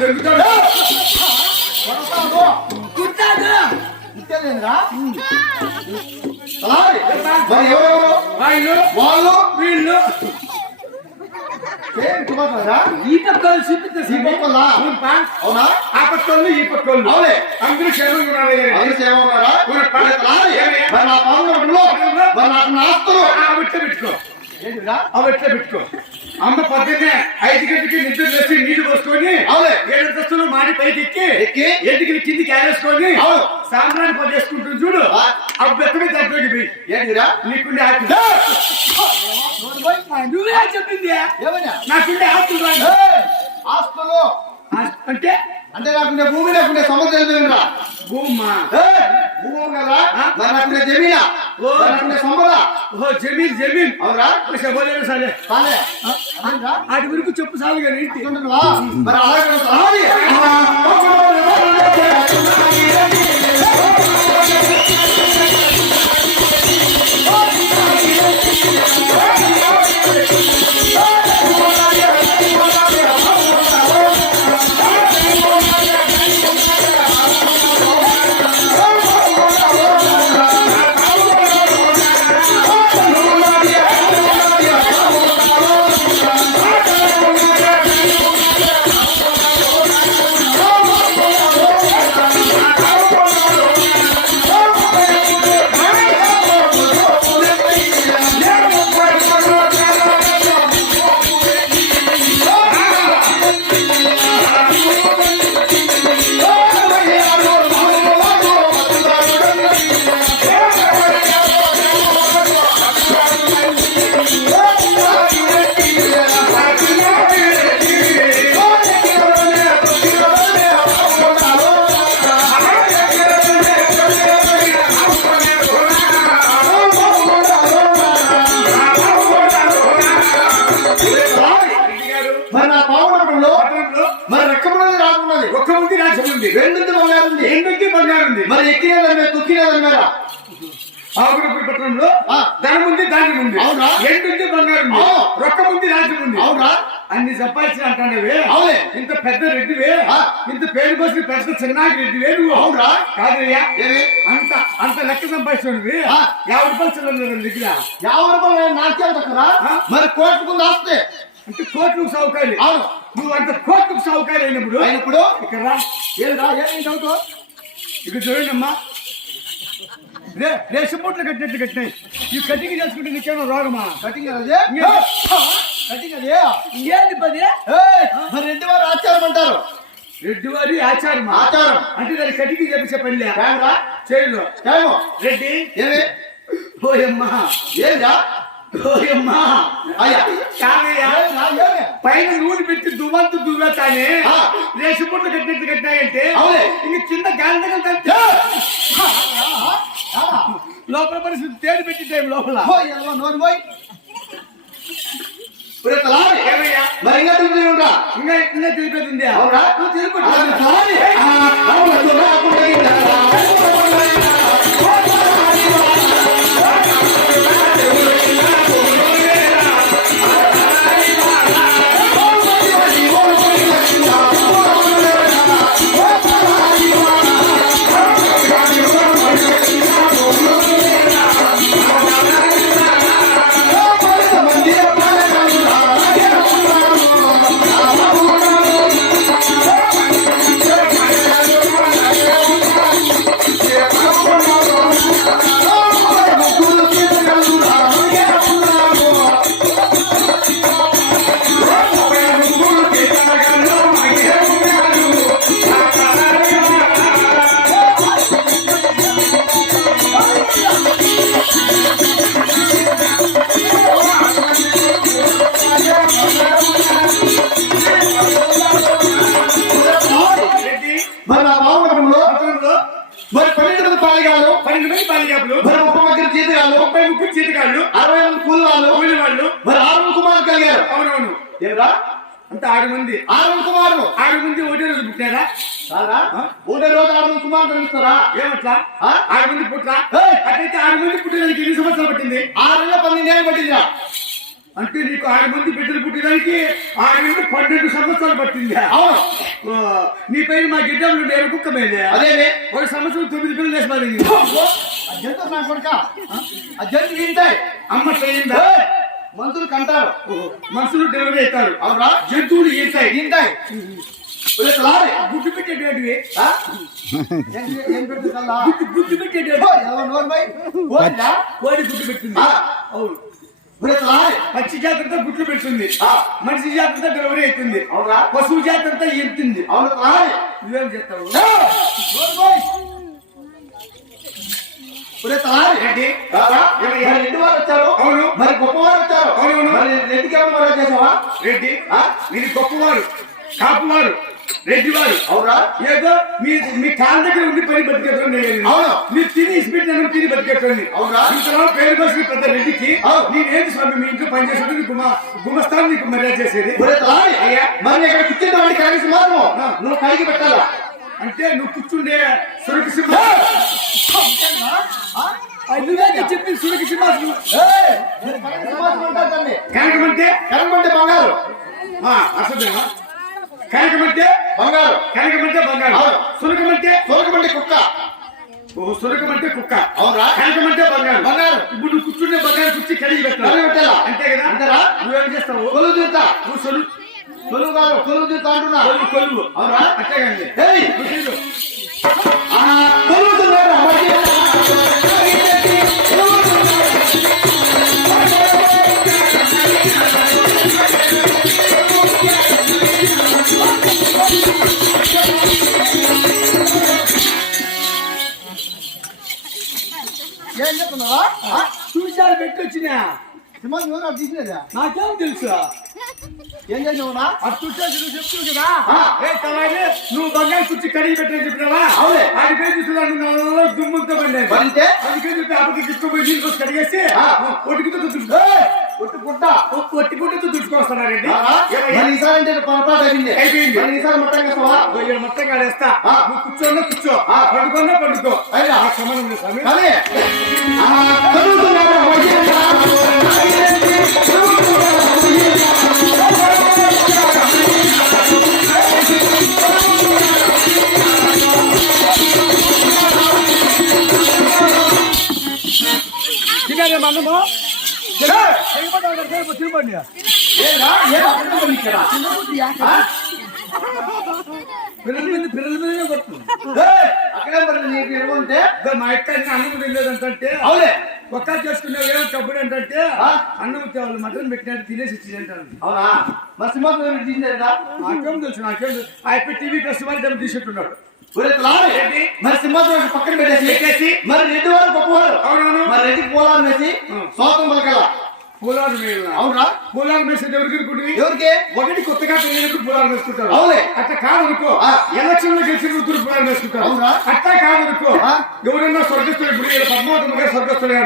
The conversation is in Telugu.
దొరుకుతాడు కుట్టాడు ఇంతేలేదురా? అలాగే. మరి ఎవరెవరు వాళ్ళు వాళ్ళు వీళ్ళు ఏం కుమారులారా? ఈ పక్కలు చూపిస్తే ఈ పక్కలా? అవునా ఆ పక్కలు ఈ పక్కలు అవునే. అందరూ క్షేమంగా ఉన్నారు. అందరూ? ఊరు అలాగే. మరి నా పావులంలో మరి నాకు నా ఆస్తులు బట్టే పెట్టుకో ఏంటిరా? బట్టే పెట్టుకో అమ్మ పొద్దున్నే ఐదు గంటకి నిద్ర లేచి నీళ్ళు పోసుకొని. ఏడు దస్తులు మాడి పైకి ఎక్కి ఎక్కి? ఎదిగి కిందికి ఆరేసుకొని అవును. సాంబ్రాన్ని పని చేసుకుంటుంది చూడు ఆ. ఆ బెత్తమే దాంట్లోకి పోయి ఏంటిరా? నీకుండే పోయి. నువ్వే చెప్పింది? నాకుండే! ఆస్తులు ఆ- అంటే అంటే నాకుండే భూమి నాకుండే సమస్యలు ఏంటిరా? భూమా! భూమి కదా నాకుండే జమీనా ఓ. జమీన్ జమీన్ సరే సాలే. గురించి చెప్పు చాలు కానీ? మరి అలాగే తొక్కినదన్నారా ఆకులపూడి పట్టణంలో ఆ. ధనం ఉంది ధాన్యం ఉంది. అవునా? ఎండుంది బంగారం ఉంది. అవును. రొక్కం ఉంది రాజ్యం ఉంది. అవునా? అన్ని సంపాదించిన అంటానవే. అవునే. ఇంత పెద్ద రెడ్డివే. ఇంత పేరు కోసం పెద్ద చిన్నాకి రెడ్డివే నువ్వు. అవునా? కాదయ్యా అంత అంత లెక్క సంపాదించినవి. యాభై రూపాయలు చిల్లర దగ్గర. యాభై రూపాయలు నాట్యాలు ఆ? మరి కోర్టుకు ఆస్తే. అంటే కోట్లకు సౌకర్యం అవును. నువ్వు అంత కోట్లకు సౌకర్యం అయినప్పుడు? అయినప్పుడు ఇక్కడ రా. ఏం రా? ఏం చదువుకో ఇక్కడ చూడండి అమ్మా రే రేషన్ మూటలు కట్టినట్లు కట్టినాయి. ఈ కటింగ్ చేసుకుంటే నీకేమో రోగమా కటింగ్ అదే? కటింగ్ అదే? ఏంది పది? మరి రెడ్డి వారు ఆచారం అంటారు. రెడ్డి వారి ఆచారం ఆచారం. అంటే దాని కటింగ్ చెప్పే పనిలే. ఏమరా? చేయలో. రెడ్డి. ఏమి? ఓయమ్మా. ఏందా? ఓయమ్మా. అయ్యా? పైన నూనె పెట్టి దువ్వంతు దువ్వతానే. రేషన్ మూటలు కట్టినట్టు కట్టినాయంటే. ఇంక కింద గాలి తగిలితే లోపల పరిస్థితి తేడు పెట్టి టైం లోపల? నోరు పోయ్. మరి ఇంకా తిరుగుతూనే ఉండరా? ఇంకా ఇంకా తెలిపేది అవునా? నువ్వు తిరుపతి మంది బాలిగాపులు మరి ముప్పై ముప్పై ముగ్గురు జీతగాళ్ళు అరవై మంది కూలి వాళ్ళు కూలి వాళ్ళు? మరి ఆరు కుమారులు కలిగారు. అవునవును. ఏమిరా? అంత ఆరు మంది. ఆరు కుమారులు. ఆరు మంది ఒకటే రోజు పుట్టారా కాదా ఒకటే రోజు ఆరు మంది కుమారులు కలుస్తారా? ఏమట్లా? ఆరు మంది! అట్లయితే ఆరు మంది పుట్టడానికి ఎన్ని సంవత్సరాలు పట్టింది? ఆరు నెలల పన్నెండు ఏళ్ళు పట్టిందిరా. అంటే నీకు ఆరు మంది బిడ్డలు పుట్టడానికి ఆరు నుండి పన్నెండు సంవత్సరాలు పట్టింది. అవును. నీ పైన మా గిడ్డలు నేను కుక్క మీద అదేనే ఒక సంవత్సరం తొమ్మిది పిల్లలు వేసి నా కొడుక. తింటాయి అమ్మ పోయిందా మందులు కంటారు. మనుషులు డెలివరీ అవుతారు. అవునా? జంతువులు ఒరే లారీ. గుడ్డు పెట్టేటవి? ఏం? గుడ్డు పెట్టేటవి ఎవరు నోరు? కోడి గుడ్డు పెట్టింది. అవును. పక్షి జాగ్రత్త గుడ్లు పెడుతుంది. ఆ. మనిషి జాగ్రత్త డెలివరీ అవుతుంది అవునా పశువు జాగ్రత్త ఎంతుంది అవును. నువ్వేం చేస్తావు? రెడ్డి వారు వచ్చారు. అవును. మరి గొప్పవారు వచ్చారు. అవునవును. మరి రెడ్డికి మరో చేసావా? రెడ్డి. ఆ? మీరు గొప్పవారు. కాపువారు. రెడ్డి వారు. అవునా? ఏదో మీ మీ కాళ్ళ దగ్గర ఉండి పని బతికేటోండి అవును. మీరు తిని ఇస్పెట్టి నన్ను తిని బతికేటోండి అవునా? ఇంతలో పేరు కోసం పెద్ద రెడ్డికి అవును. నేనేంటి స్వామి మీ ఇంట్లో పని చేసేది గుమ గుమస్తాను నీకు మర్యాద చేసేది. అయ్యా. మరి ఇక్కడ కూర్చున్నటువంటి కనీసం మాత్రం ఆ. నువ్వు కడిగి పెట్టాలా? అంటే నువ్వు కూర్చుండే సురకి సింహ నువ్వే చెప్పి సురకి సింహాసనం. నేను మాత్రం. కనకమంటే? కనకంటే బంగారు. అసలు కనకమంటే బంగారు. కనకమంటే బంగారం. అవును. సురకమంటే తోలకమంటే కుక్క. ఓ సురకమంటే కుక్క. అవునా కనకమంటే బంగారం. బంగారం. ఇప్పుడు నువ్వు కూర్చుండే బంగారం కుర్చీ కడిగి పెట్టాలి? పెట్టాలా? అంతే కదా? అంతేనా? నువ్వేం చేస్తావు? కొలువు తీరుతా. నువ్వు సొలు కొలువు కాదు కొలువు తీరుతా అంటున్నా. కొలువు కొలువు. అవునా? అంతే కానీ ఏం చెప్తున్నావా? ఆ, చూశాలు పెట్టి వచ్చినా? సింహాన్ని ఎవరు తీసినదా నాకేం తెలుసు? ఏం చేసినావునా అది చూశాను నువ్వు చెప్తావు కదా. ఏ తలాగే నువ్వు బంగారం కుర్చీ కడిగి పెట్టని చెప్పినావా? అవునే. అది పేరు చూస్తున్నాను దుమ్ముతో పండేది మరింతే? అందుకే చెప్పి అప్పటికి తీసుకుపోయి నీళ్ళు కడిగేసి ఆ. పుట్ట గుడ్డతో తుడుచుకొస్తున్నారండి రారా? మరి ఈసారి అంటే పొరపాటు అయిపోయింది. అయిపోయింది. ఈసారి మొత్తం ఇక్కడ మొత్తం కాడేస్తా. ఆ. నువ్వు కూర్చోన్నా కూర్చో. ఆ. పండుకోన్నా పండుకో. అయినా. సంబంధం లేదు స్వామి. మనము తిరుపతి? పిల్లల మీద పిల్లల అక్కడే మరి నీకు మా అన్నం అవులే. ఒక్క చేసుకునే ఏమో కబురు అంటే? అన్నం వాళ్ళు మటన్ పెట్టినట్టు తినేసి ఇచ్చి అంటారు అవునా? మరి తీసినారా నాకేం తెలుసు నాకేం తెలుసు. టీవీ వాళ్ళు డబ్బు తీసుకుంటున్నాడు? మరి సింహాన్ని పక్కన పెట్టేసి పెట్టేసి? మరి రెడ్డి వారు గొప్పవారు. అవునవును. మరి రెడ్డి పోలాలు వేసి ఆ. సోతం పలకల పూలాలు అవునా పూలాలు ఎవరికి అనుకుంటుంది ఎవరికి ఒకటి కొత్తగా పెళ్ళినప్పుడు పులాలు వేసుకుంటారు అవులే. అట్లా కాదనుకో ఆ. ఎలక్షన్లో గెలిచిన వృత్తులు పులాలు వేసుకుంటారు అవునా? అట్లా కాదనుకో. ఎవరైనా ఇప్పుడు